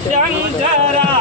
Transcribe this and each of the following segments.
Shankara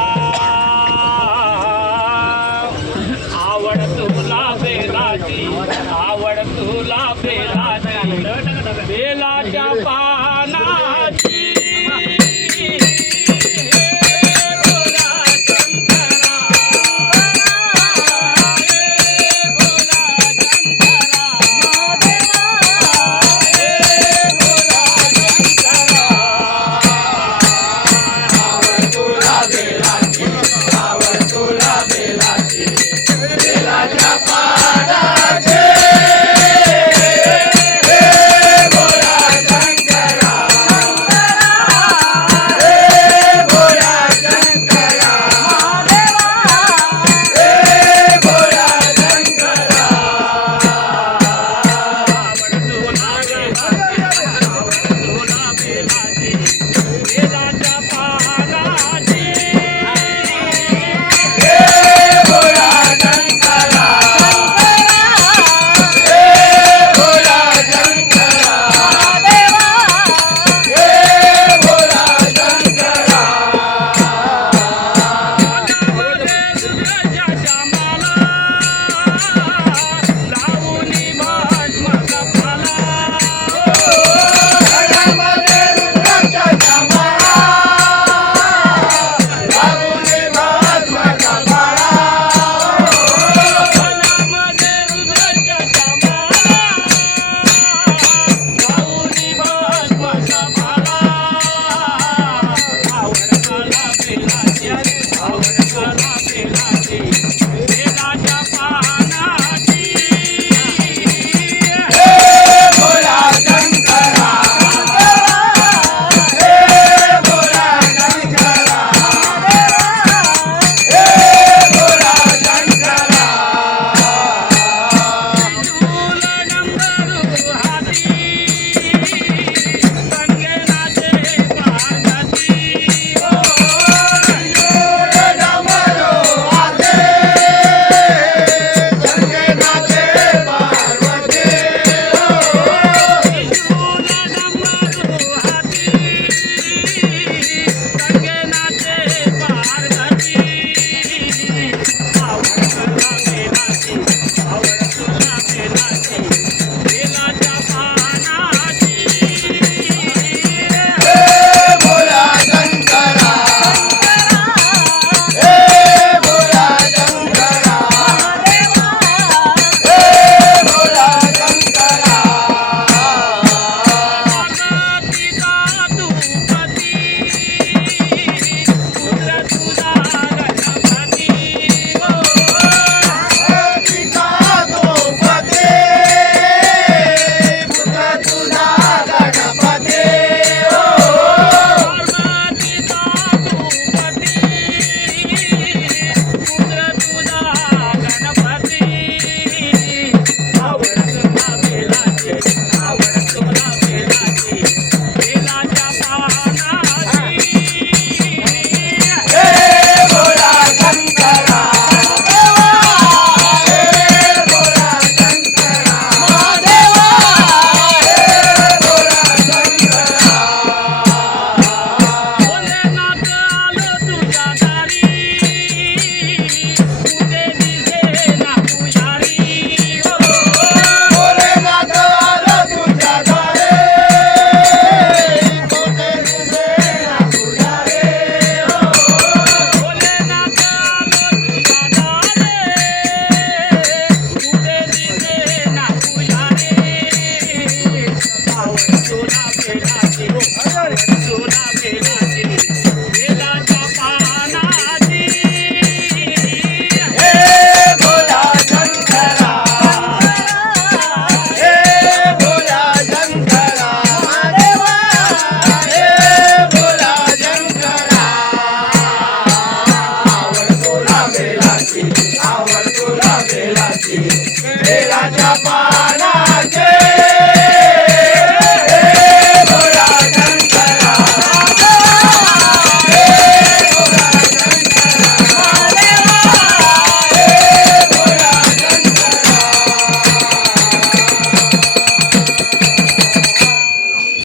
Thank you.